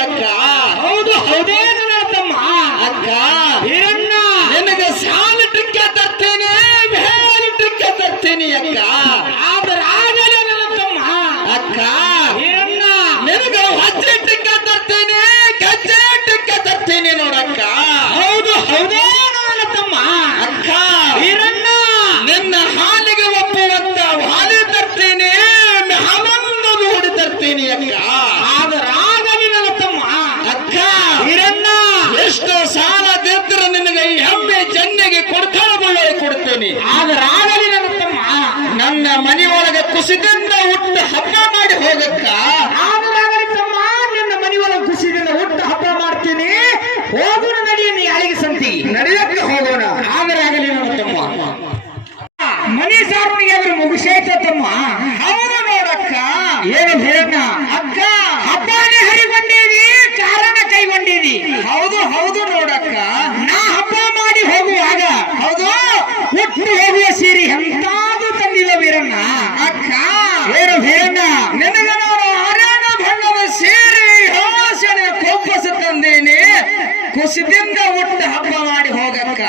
ಅಕ್ಕ. ಹೌದು ಹೌದೇನು ನನ್ನ ತಮ್ಮ ಅಕ್ಕ. ವೀರಣ್ಣ ನಿನಗೆ ಸಾಲ ಟ್ರಿಕ್ಕ ತರ್ತೀನಿ ಬೇರೆ ಟ್ರಿಕ್ಕ ತರ್ತೀನಿ ಅಕ್ಕ ಆದ್ರೆ ಆಗಲೇ ನನ್ನ ತಮ್ಮ ಅಕ್ಕ ವೀರಣ್ಣ ನಿನಗೆ ಹೊಜ್ಜೆ ಟಿಕ್ಕ ತರ್ತೀನಿ ಗಜ್ಜೆ ಟಿಕ್ಕ ತರ್ತೀನಿ ನೋಡಕ್ಕ ಹೌದು ಹೌದೇನು ನನ್ನ ತಮ್ಮ ಅಕ್ಕ ವೀರಣ್ಣ ನಿನ್ನ ಹಾಲಿಗೆ ಒಪ್ಪುವಂತ ಹಾಲಿ ತರ್ತೀನಿ ಹಾಲನ್ನು ನೋಡಿ ತರ್ತೀನಿ ಅಕ್ಕ ಆದ್ರೆ ಆಗಲಿ ನನ್ನ ತಮ್ಮ ಅಕ್ಕ ವೀರಣ್ಣ ಎಷ್ಟು ಸಾಲ ತೆತ್ತರೆ ನಿನಗೆ ಈ ಹೆಮ್ಮೆ ಚೆನ್ನೆಗೆ ಕೊಡ್ತಾಳಗೊಳ್ಳೆ ಕೊಡ್ತೀನಿ ಆದ್ರ ನನ್ನ ತಮ್ಮ. ನನ್ನ ಮನೆಯೊಳಗೆ ಕುಸಿದಿಂದ ಹುಟ್ಟು ಹಬ್ಬ ಮಾಡಿ ಹೋಗಕ್ಕ. ಆದ್ರಾಗಲಿ ಆಗಲಿ ತಮ್ಮ, ನಿನ್ನ ಮನೆಯೊಳಗೆ ಕುಸಿದಿಂದ ಹುಟ್ಟು ಹಬ್ಬ ಮಾಡ್ತೀನಿ. ಹೋಗುಣ ನಡಿಯನ್ನು ಯಾರಿಗೆ ಸಂತಿ ನಡೆಯಕ್ಕೆ ಹೋಗೋಣ ಆದ್ರೆ ಆಗಲಿ ನನ್ನ ತಮ್ಮ ಮನೆ ಸಾರ್ವನಿಗೆ ಆದ್ರೆ ಮುಗಿಸೈತ ತಮ್ಮ ಹೌದು ನೋಡಕ್ಕ ಏನು ಹೇಳಣ್ಣ ಅಕ್ಕ ಹಬ್ಬನೇ ಹರಿಗೊಂಡೇವಿ ಕಾರಣ ಕೈಗೊಂಡೇವಿ ಹೌದು ಹೌದು ನೋಡಕ್ಕ ನಾ ಹಬ್ಬ ಮಾಡಿ ಹೋಗುವಾಗ ಹೌದು ಹುಟ್ಟು ಹೋಗುವ ಸೀರೆ ಎಂತಾದು ತಂದಿದ ವೀರಣ್ಣ ಅಕ್ಕ ಏನು ವೀರಣ್ಣ ನಿನಗೆ ನಾನು ಭಂಗವ ಸೇರಿ ಹಾಸನೆ ಕೊಪ್ಪಸ ತಂದೇನೆ. ಕುಸಿದಿಂದ ಹುಟ್ಟ ಹಬ್ಬ ಮಾಡಿ ಹೋಗಕ್ಕ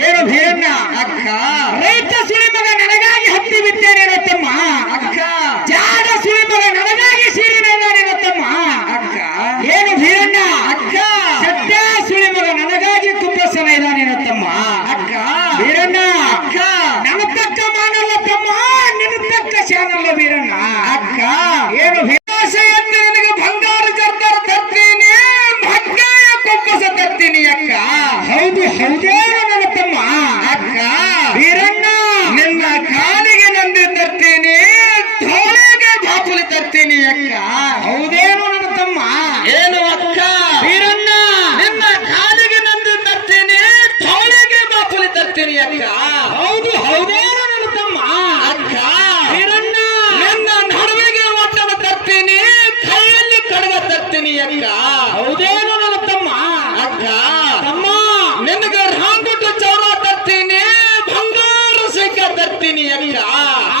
ಏನು ವೀರಣ್ಣ ಅಕ್ಕ ರೈತ ಸುಳಿ ಮಗ ನನಗಾಗಿ ಹತ್ತಿ ಬಿತ್ತೇನೆ ತಮ್ಮ ಅಕ್ಕ ಜಾಡ ಸುಳಿ ಮಗ ನನಗಾಗಿ ಸೀರೆ ನೇದಾನೆ ತಮ್ಮ ಅಕ್ಕ ಏನು ವೀರಣ್ಣ ಅಕ್ಕ ಸತ್ಯ ಸುಳಿ ಮಗ ನನಗಾಗಿ ಕುಪ್ಪಸನ ಇದ್ದಾನೆ ತಮ್ಮ ಅಕ್ಕ ವೀರಣ್ಣ ಅಕ್ಕ ನನ್ನ ತಕ್ಕ ಮಾನಲ್ಲ ತಮ್ಮ ನಿನ್ನ ತಕ್ಕ ಶಾನಲ್ಲ ವೀರಣ್ಣ ಅಕ್ಕ ಏನು ವೀರ- ಆಸೆಯಂತೆ ನಿನಗೆ ಬಂಗಾರ ಜರ್ದಾರ ತರ್ತೀನಿ ಮಗ್ಗಾಯ ಕೊಪ್ಪಸ ತರ್ತೀನಿ ಅಕ್ಕ ಹೌದು ಹೌದೇ ನನ್ನ ತಮ್ಮ ಅಕ್ಕ ವೀರಣ್ಣ ನಿನ್ನ ಕಾಲಿಗೆ ನಂದಿ ತರ್ತೀನಿ ಧೋಳಿಗೆ ಬಾಪುಲಿ ತರ್ತೀನಿ ಅಕ್ಕ ಹೌದೇನು ನನ್ನ ತಮ್ಮ ಏನು ಅಕ್ಕ ವೀರಣ್ಣ ನಿನ್ನ ಕಾಲಿಗೆ ನಂದಿ ತರ್ತೀನಿ ಧೋಳಿಗೆ ಬಾಪುಲಿ ತರ್ತೀನಿ ಅಕ್ಕ ಹೌದು ಹೌದೇ ನನ್ನ ತಮ್ಮ. ಅಕ್ಕ ಹಿರಣ್ಣ ನಿನ್ನ ನಡುವಿಗೆ ಒಟ್ಟನ ತರ್ತೀನಿ ಕೈಯಲ್ಲಿ ಕಡಗ ತರ್ತೀನಿ ಅಕ್ಕ. ಹೌದೇನು ನನ್ನ ತಮ್ಮ. ಅಕ್ಕ ತಮ್ಮ. ನಿನಗೆ ರಾಂಗುಟ್ಟು ಚೌರ ತರ್ತೀನಿ ಬಂಗಾರ ಸಿಕ್ಕ ತರ್ತೀನಿ ಅಕ್ಕ.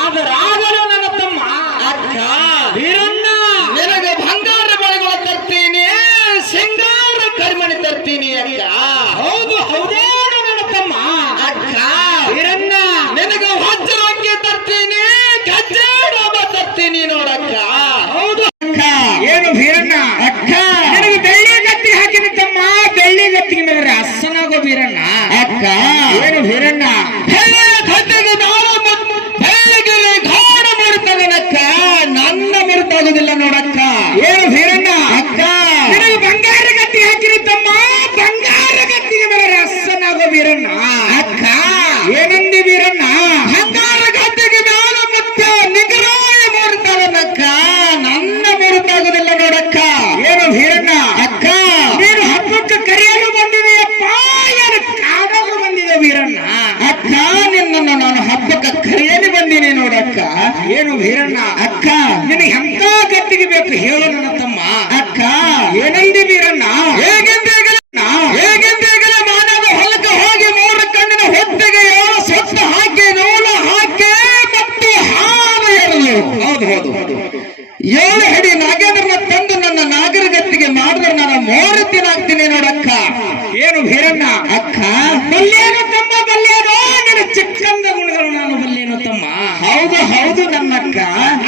ಆದ್ರೆ ಆಗಲು ನನ್ನ ತಮ್ಮ. ಅಕ್ಕ ವೀರಣ್ಣ ವೀರಣ್ಣ. ಅಕ್ಕ ಏನಂದಿ ವೀರಣ್ಣ? ಹಂಗಾರ ಗದ್ದೆಗೆ ನಾನು ಮತ್ತೆ ನಿಗರಾಯ ಮುರುತಗನಕ್ಕ ನನ್ನ ಮುರುತಾಗುದಿಲ್ಲ ನೋಡಕ್ಕ. ಏನು ವೀರಣ್ಣ? ಅಕ್ಕ ನೀನು ಹಬ್ಬಕ್ಕೆ ಕರೆಯಲು ಬಂದಿದೆಯಪ್ಪ ಯಾರು ಕಾಡಲು ಬಂದಿದೆ ವೀರಣ್ಣ? ಅಕ್ಕ ನಿನ್ನನ್ನು ನಾನು ಹಬ್ಬಕ್ಕೆ ಕರೆಯಲು ಬಂದೀನಿ ನೋಡಕ್ಕ. ಏನು ವೀರಣ್ಣ? ಅಕ್ಕ ನಿನಗೆ ಎಂತ ಗದ್ದಿಗೆ ಬೇಕು ಹೇಳು ನನ್ನ ತಮ್ಮ. ಅಕ್ಕ ಏನಂದಿ ವೀರಣ್ಣ? ಹೇಗೆಂದೇಗಲ ಹೇಗೆಂದೇಗಲ ಮಾನವ ಹೊಲಕ್ಕೆ ಹೋಗಿ ಮೂರು ಕಣ್ಣಿನ ಹೊಟ್ಟೆಗೆ ಏಳು ಸೊತ್ತು ಹಾಕಿ ನೂಲು ಹಾಕಿ ಮತ್ತು ಹಾಲು ಎಳೆದು ಹೌದು ಹೌದು ಏಳು ಹಿಡಿ ನಾಗೇಂದ್ರನ ತಂದು ನನ್ನ ನಾಗರಗತ್ತಿಗೆ ಮಾಡಿದ್ರೆ ನಾನು ಮೂರು ದಿನ ಆಗ್ತೀನಿ ನೋಡಕ್ಕ ಏನು ಹೇಳಣ್ಣ ಅಕ್ಕ? ಬಲ್ಲೇನು ತಮ್ಮ ಬಲ್ಲೇನು? ನಿನ್ನ ಚಿಕ್ಕಂದ ಗುಣಗಳು ನಾನು ಬಲ್ಲೇನು ತಮ್ಮ? ಹೌದು ಹೌದು ನನ್ನಕ್ಕ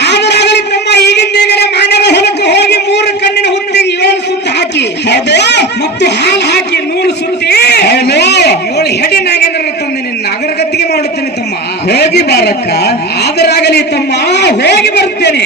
ಆದರಾಗಲಿ ತಮ್ಮ ಈಗಿಂದೀಗಲೇ ಮಾನವ ಹೊಲಕ್ಕೆ ಹೋಗಿ ಮೂರು ಕಣ್ಣಿನ ಹುತ್ತಿಗೆ ಏಳು ಸುತ್ತ ಹಾಕಿ. ಹೌದು. ಮತ್ತು ಹಾಲು ಹಾಕಿ ನೂರು ಸುತ್ತಿ ಹೌದು ಏಳು ಹೆಡಿ ನಾಗೇಂದ್ರನ ತಂದೆ ನಿನ್ನ ನಾಗರಗತ್ತಿಗೆ ಮಾಡುತ್ತೇನೆ ತಮ್ಮ ಹೋಗಿ ಬಾರಕ್ಕ. ಆದರಾಗಲಿ ತಮ್ಮ ಹೋಗಿ ಬರ್ತೇನೆ.